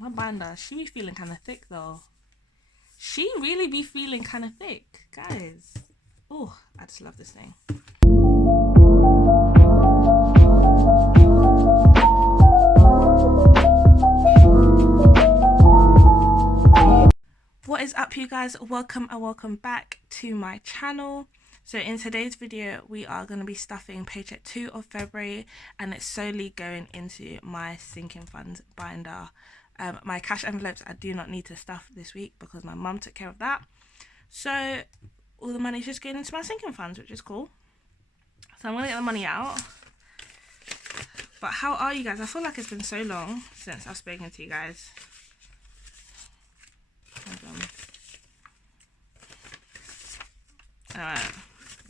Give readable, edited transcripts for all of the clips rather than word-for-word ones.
My binder, she be feeling kind of thick though. She really be feeling kind of thick, guys. Oh, I just love this thing. What is up, you guys? Welcome and welcome back to my channel. So in today's video we are going to be stuffing paycheck 2 of February, and it's solely going into my sinking funds binder. My cash envelopes I do not need to stuff this week because my mum took care of that, so all the money's just going into my sinking funds, which is cool. So I'm going to get the money out. But how are you guys? I feel like it's been so long since I've spoken to you guys. Alright,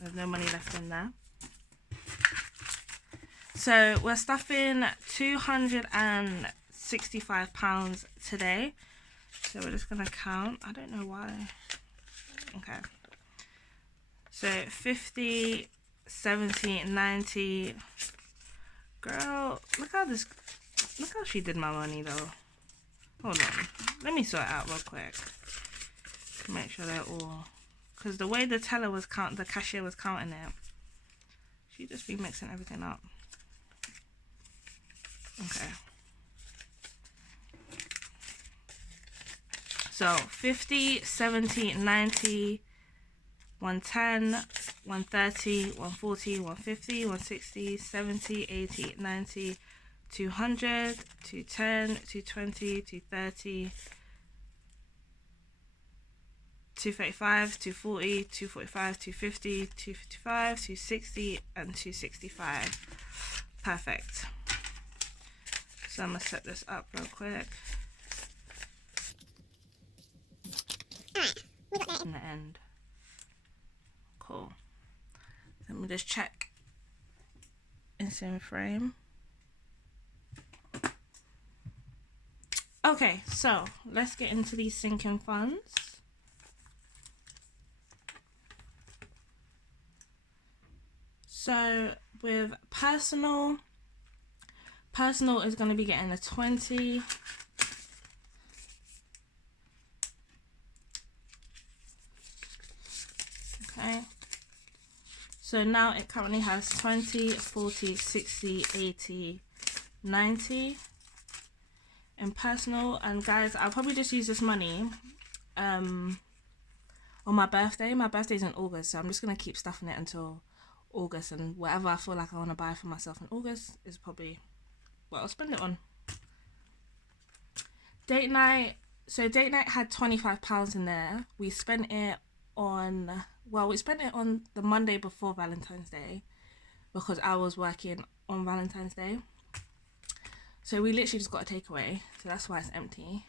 there's no money left in there. So we're stuffing £265 today. So we're just gonna count. I don't know why. Okay. So 50, 70, 90. Girl, look how she did my money though. Hold on. Let me sort it out real quick. Make sure they're all, because the way the teller was the cashier was counting it, she just be mixing everything up. Okay. So 50, 70, 90, 110, 130, 140, 150, 160, 70, 80, 90, 200, 210, 220, 230, 235, 240, 245, 250, 255, 260, and 265. Perfect. So I'm gonna set this up real quick. In the end. Cool. Let me just check it's in frame. Okay, so let's get into these sinking funds. So with personal is going to be getting a 20. Okay. So now it currently has 20, 40, 60, 80, 90 in personal. And guys, I'll probably just use this money on my birthday. My birthday's in August, so I'm just going to keep stuffing it until August, and whatever I feel like I want to buy for myself in August is probably what I'll spend it on. Date night. So date night had £25 in there. We spent it on the Monday before Valentine's Day because I was working on Valentine's Day. So we literally just got a takeaway, so that's why it's empty.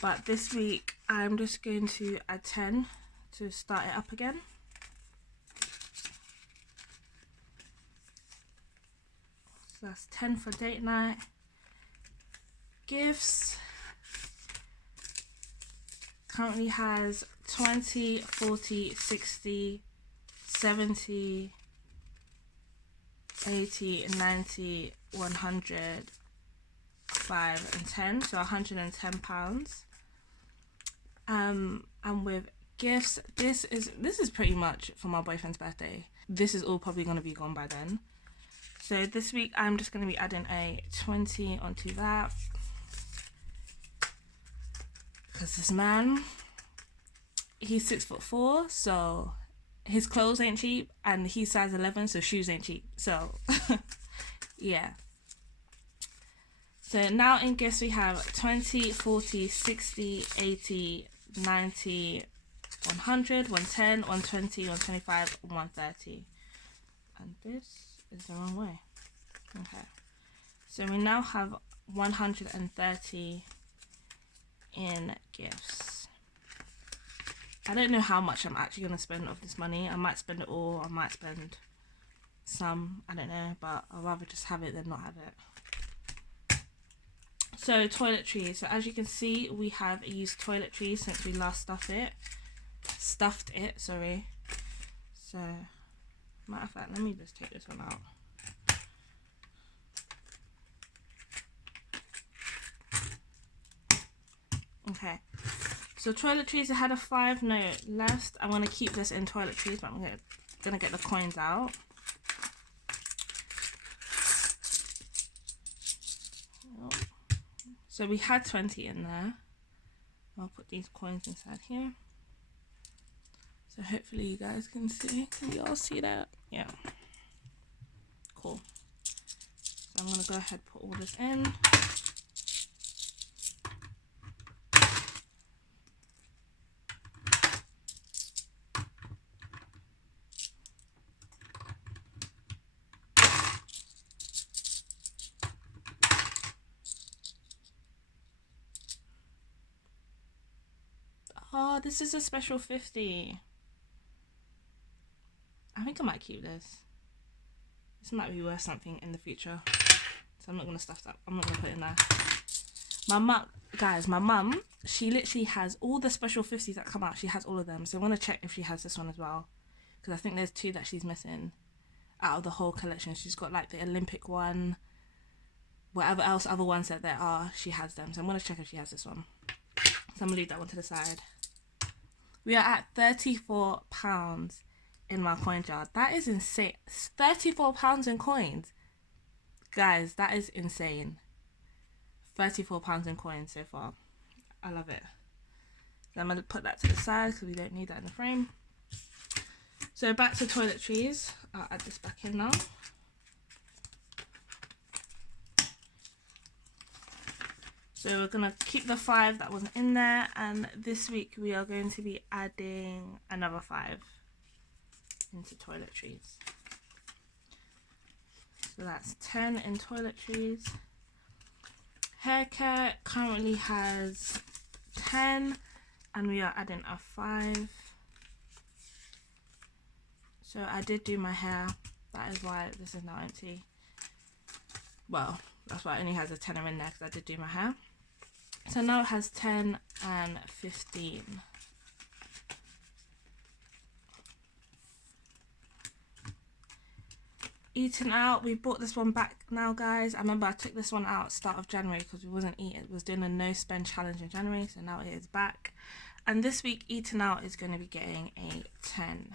But this week I'm just going to add 10 to start it up again. So that's 10 for date night. Gifts currently has 20, 40, 60, 70, 80, 90, 100, 5 and 10, so £110. And with gifts, this is pretty much for my boyfriend's birthday. This is all probably going to be gone by then. So this week I'm just going to be adding a 20 onto that, because this man, he's 6'4", so his clothes ain't cheap, and he's size 11, so shoes ain't cheap. So yeah. So now in gifts we have 20, 40, 60, 80, 90, 100, 110, 120, 125, 130. And this is the wrong way. Okay. So we now have 130 in gifts. I don't know how much I'm actually going to spend of this money. I might spend it all, I might spend some, I don't know, but I'd rather just have it than not have it. So toiletries. So as you can see, we have used toiletries since we last stuffed it. So matter of fact, let me just take this one out. Okay, so toiletries, I had a 5 note left. I'm going to keep this in toiletries, but I'm gonna get the coins out. So we had 20 in there. I'll put these coins inside here. So hopefully you guys can see. Can you all see that? Yeah. Cool. So I'm going to go ahead and put all this in. Oh, this is a special 50. I think I might keep this. This might be worth something in the future. So I'm not going to stuff that. I'm not going to put it in there. My mum, guys, my mum, she literally has all the special 50s that come out. She has all of them. So I'm going to check if she has this one as well. Because I think there's 2 that she's missing out of the whole collection. She's got like the Olympic one. Whatever else other ones that there are, she has them. So I'm going to check if she has this one. So I'm going to leave that one to the side. We are at £34 in my coin jar. That is insane. £34 in coins. Guys, that is insane. £34 in coins so far. I love it. So I'm going to put that to the side because we don't need that in the frame. So back to toiletries. I'll add this back in now. So we're going to keep the 5 that wasn't in there, and this week we are going to be adding another 5 into toiletries. So that's 10 in toiletries. Hair care currently has 10, and we are adding a 5. So I did do my hair, that is why this is now empty. Well, that's why it only has a 10 in there, because I did do my hair. So now it has 10 and 15. Eating out, we bought this one back now, guys. I remember I took this one out start of January because we wasn't eating. It was doing a no spend challenge in January, so now it is back. And this week, eating out is going to be getting a 10.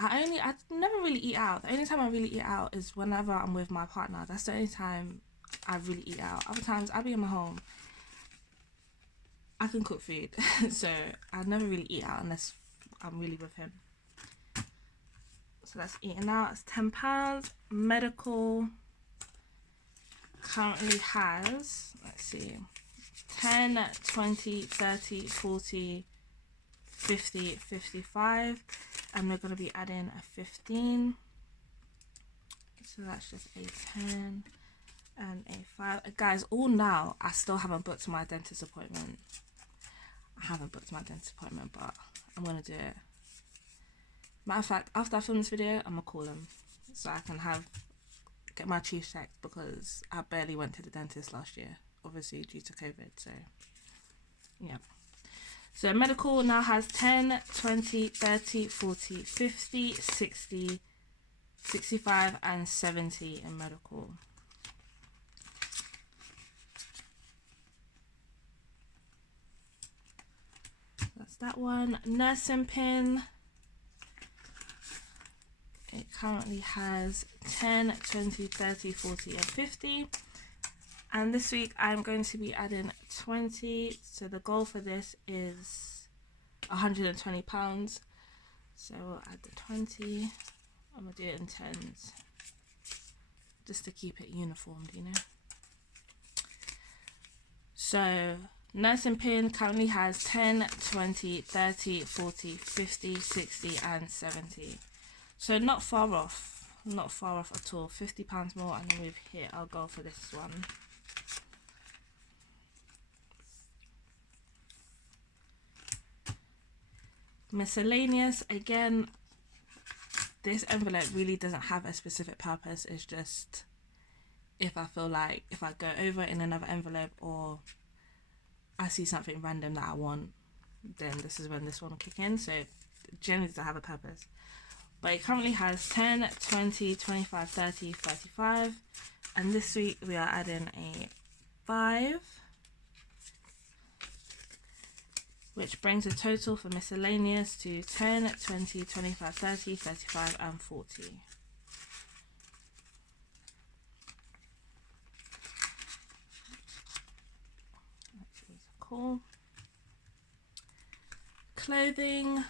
I never really eat out. The only time I really eat out is whenever I'm with my partner. That's the only time I really eat out. Other times I'll be in my home. I can cook food, so I never really eat out unless I'm really with him. So that's eating out. It's £10. Medical currently has, let's see, 10, 20, 30, 40, 50, 55, and we're going to be adding a 15. So that's just a 10 and a 5. Guys, all now, I still haven't booked my dentist appointment. I haven't booked my dentist appointment, but I'm going to do it. Matter of fact, after I film this video, I'm going to call them so I can get my teeth checked, because I barely went to the dentist last year, obviously due to COVID, so yeah. So medical now has 10, 20, 30, 40, 50, 60, 65 and 70 in medical. That's that one. Nursing pin. It currently has 10, 20, 30, 40 and 50. And this week I'm going to be adding 20. So the goal for this is £120. So we'll add the 20. I'm going to do it in tens. Just to keep it uniformed, you know. So nursing pin currently has 10, 20, 30, 40, 50, 60 and 70. So not far off at all. £50 more, and then we've hit our goal for this one. Miscellaneous, again, this envelope really doesn't have a specific purpose. It's just if I feel like, if I go over in another envelope or I see something random that I want, then this is when this one will kick in. So it generally doesn't have a purpose. But it currently has 10, 20, 25, 30, 35. And this week we are adding a 5. which brings the total for miscellaneous to 10, 20, 25, 30, 35 and 40. Cool. Clothing.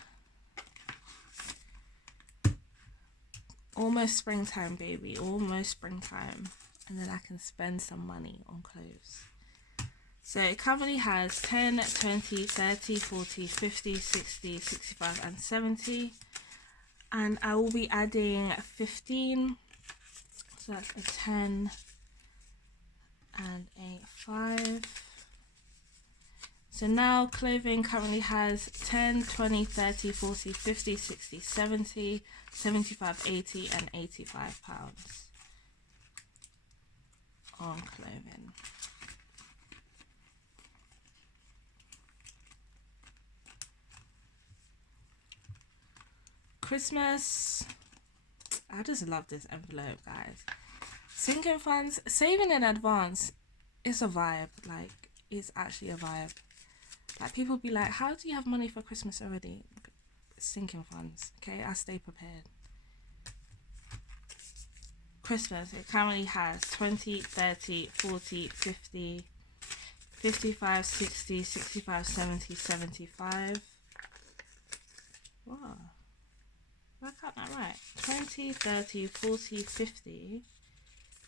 Almost springtime, baby. Almost springtime. And then I can spend some money on clothes. So it currently has 10, 20, 30, 40, 50, 60, 65 and 70. And I will be adding 15. So that's a 10 and a 5. So now clothing currently has 10, 20, 30, 40, 50, 60, 70, 75, 80 and 85 pounds on clothing. Christmas. I just love this envelope, guys. Sinking funds, saving in advance, it's a vibe. Like, it's actually a vibe. Like, people be like, how do you have money for Christmas already? Sinking funds, okay? I stay prepared. Christmas, it currently has 20, 30, 40, 50, 55, 60, 65, 70, 75. Wow. Did I count that right? 20, 30, 40, 50,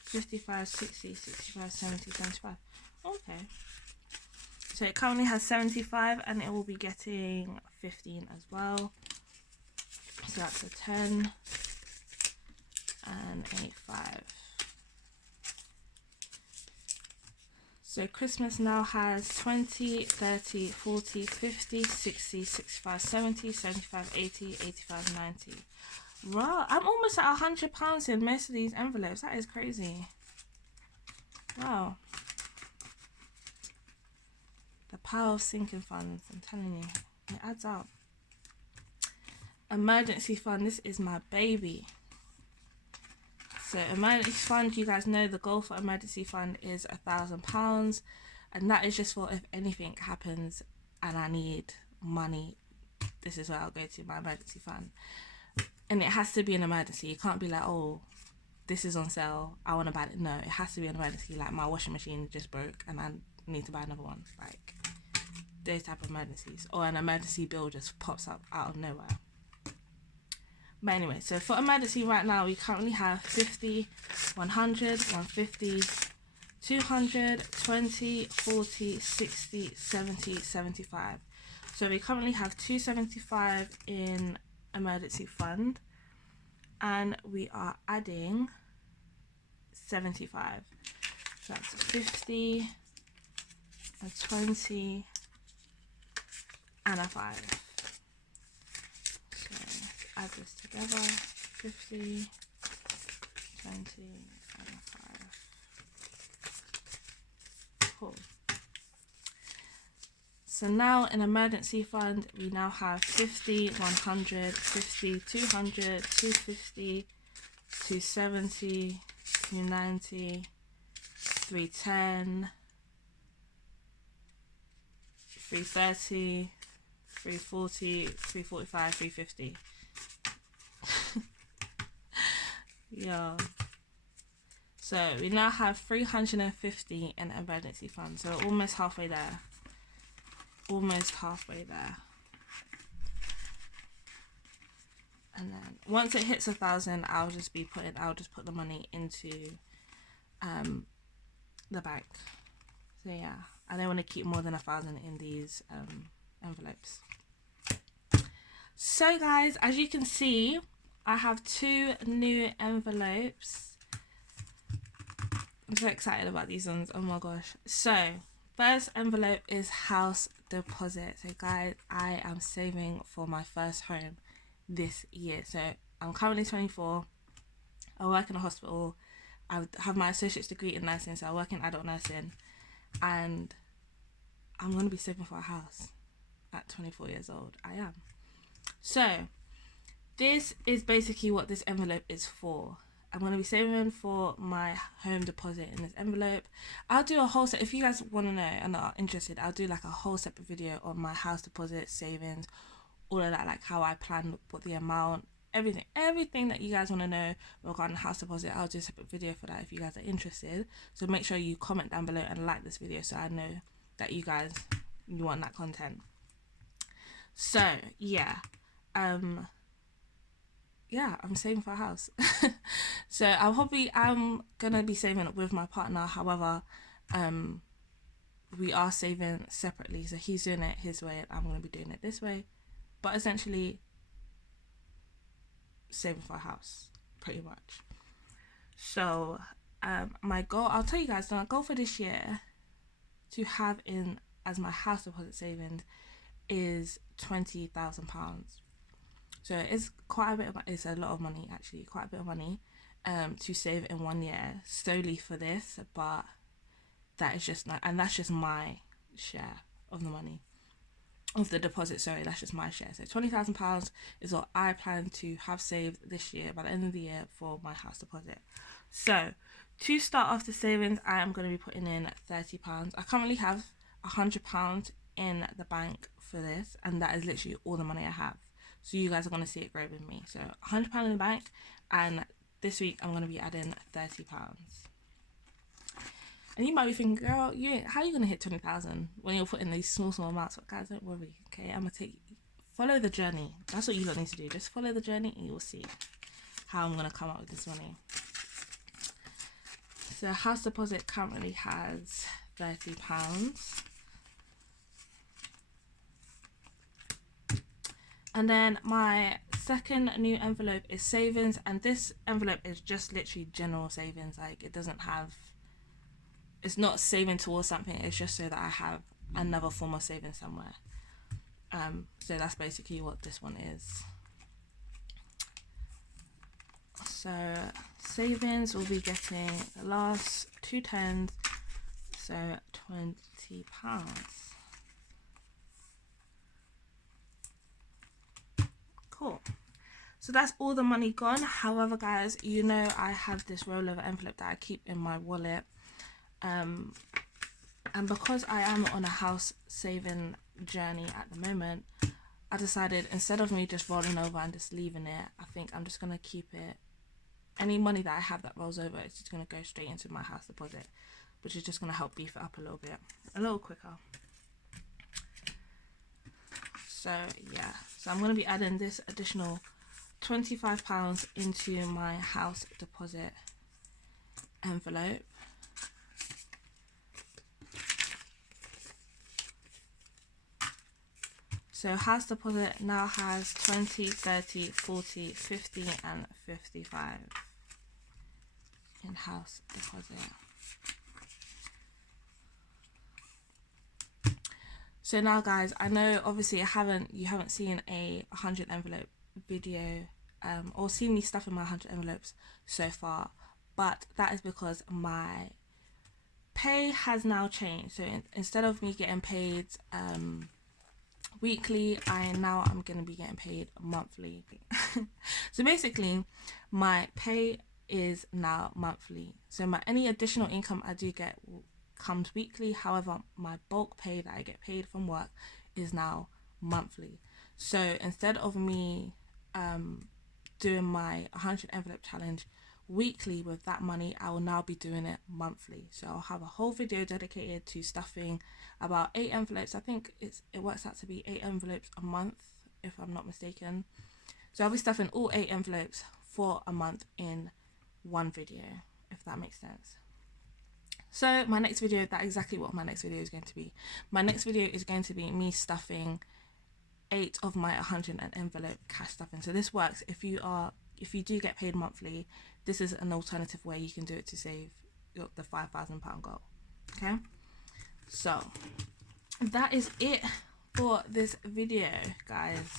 55, 60, 65, 70, 75. Okay. So it currently has 75 and it will be getting 15 as well. So that's a 10 and a 5. So Christmas now has 20, 30, 40, 50, 60, 65, 70, 75, 80, 85, 90. Wow, I'm almost at £100 in most of these envelopes. That is crazy. Wow. The power of sinking funds, I'm telling you, it adds up. Emergency fund, this is my baby. So emergency fund, you guys know the goal for emergency fund is £1,000, and that is just for if anything happens and I need money, this is where I'll go to, my emergency fund. And it has to be an emergency. You can't be like, oh, this is on sale, I want to buy it. No, it has to be an emergency. Like, my washing machine just broke and I need to buy another one. Like, those type of emergencies, or an emergency bill just pops up out of nowhere. But anyway, so for emergency right now, we currently have 50, 100, 150, 200, 20, 40, 60, 70, 75. So we currently have 275 in emergency fund, and we are adding 75. So that's 50, a 20, and a 5. Add this together, 50, 20, and 5. Cool. So now in emergency fund, we now have 50, 100, 50, 200, 250, 270, 290, 310, 330, 340, 345, 350. Yeah. So we now have 350 in emergency fund. So we're almost halfway there. Almost halfway there. And then once it hits 1,000, I'll just put the money into the bank. So yeah, I don't want to keep more than 1,000 in these envelopes. So guys, as you can see, I have 2 new envelopes. I'm so excited about these ones. Oh my gosh. So first envelope is house deposit. So guys, I am saving for my first home this year. So I'm currently 24. I work in a hospital. I have my associate's degree in nursing, so I work in adult nursing, and I'm going to be saving for a house at 24 years old. I am. So this is basically what this envelope is for. I'm going to be saving for my home deposit in this envelope. I'll do a whole set, if you guys want to know and are interested, I'll do like a whole separate video on my house deposit, savings, all of that, like how I plan, what the amount, everything that you guys want to know regarding house deposit. I'll do a separate video for that if you guys are interested. So make sure you comment down below and like this video so I know that you want that content. So yeah, yeah, I'm saving for a house. So I'm gonna be saving with my partner. However, we are saving separately, so he's doing it his way and I'm gonna be doing it this way, but essentially saving for a house pretty much. So my goal, I'll tell you guys, my goal for this year to have in as my house deposit savings is £20,000. So it's quite a bit of, it's a lot of money actually, quite a bit of money to save in 1 year solely for this, but that is just, and that's just my share of the money, of the deposit, sorry, that's just my share. So £20,000 is what I plan to have saved this year by the end of the year for my house deposit. So to start off the savings, I am going to be putting in £30. I currently have £100 in the bank for this, and that is literally all the money I have. So you guys are going to see it grow with me. So £100 in the bank, and this week I'm going to be adding £30. And you might be thinking, girl, how are you going to hit 20,000 when you're putting these small amounts? But guys, don't worry, okay? I'm going to follow the journey. That's what you lot need to do. Just follow the journey and you'll see how I'm going to come up with this money. So house deposit currently has £30. And then my second new envelope is savings, and this envelope is just literally general savings. Like, it doesn't have, it's not saving towards something, it's just so that I have another form of saving somewhere. So that's basically what this one is. So savings will be getting the last 2 tens, so £20. Cool. So that's all the money gone. However, guys, you know I have this rollover envelope that I keep in my wallet, and because I am on a house saving journey at the moment, I decided instead of me just rolling over and just leaving it, I think I'm just gonna keep it. Any money that I have that rolls over is just gonna go straight into my house deposit, which is just gonna help beef it up a little bit, a little quicker. So yeah, so I'm going to be adding this additional £25 into my house deposit envelope. So house deposit now has 20, 30, 40, 50 and 55 in house deposit. So now, guys, I know obviously you haven't seen a 100 envelope video or seen me stuff in my 100 envelopes so far, but that is because my pay has now changed. So instead of me getting paid weekly, I'm going to be getting paid monthly. So basically my pay is now monthly, so any additional income I do get comes weekly. However, my bulk pay that I get paid from work is now monthly. So instead of me doing my 100 envelope challenge weekly with that money, I will now be doing it monthly. So I'll have a whole video dedicated to stuffing about 8 envelopes. I think it works out to be 8 envelopes a month, if I'm not mistaken. So I'll be stuffing all 8 envelopes for a month in one video, if that makes sense. So my next video, that's exactly what my next video is going to be. My next video is going to be me stuffing 8 of my 100 envelope cash stuffing. So this works if you do get paid monthly. This is an alternative way you can do it to save the £5,000 goal. Okay, so that is it for this video, guys.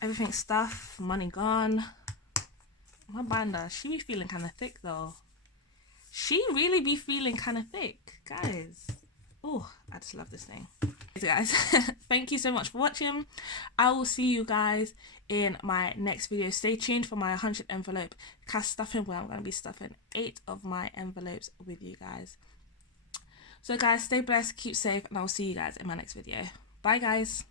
Everything stuffed, money gone. My binder, she be feeling kind of thick though. She really be feeling kind of thick, guys. Oh, I just love this thing. Guys, thank you so much for watching. I will see you guys in my next video. Stay tuned for my 100 envelope cash stuffing, where I'm going to be stuffing 8 of my envelopes with you guys. So guys, stay blessed, keep safe, and I'll see you guys in my next video. Bye guys.